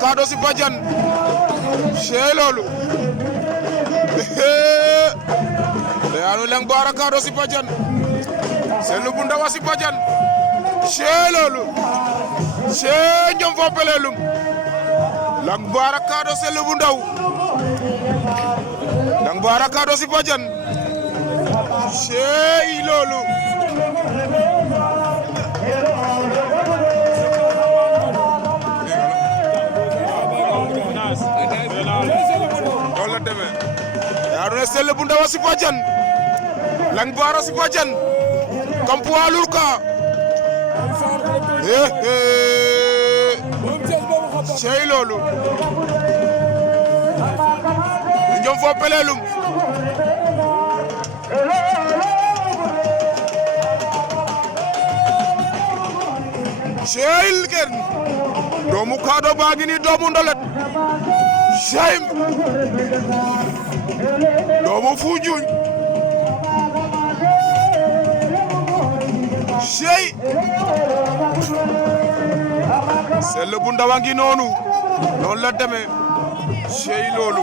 Kado si Badiane cey loolu Leanu Leng Bara Kado si Badiane Selu bu ndaw si Badiane cey loolu cey ñoom fo pelelum Leng Bara Kado Selu bu ndaw Leng Bara Kado si Badiane cey loolu Leanu Selu bu ndaw si Badiane Leng Bara si Badiane kam poids lourd ka cey loolu ñoom fo pelelum cey ken doomu Kado baa ngi ni doomu Ndolet cey doomu Foundiougne cey Selu bu ndaw a ngi noonu la demee cey loolu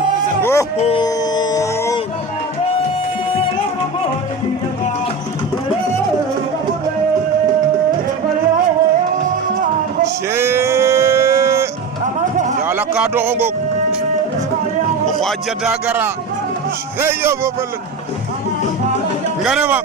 cey yàlla Kado ngok o xaja dagara cey yo bobal nga ne ma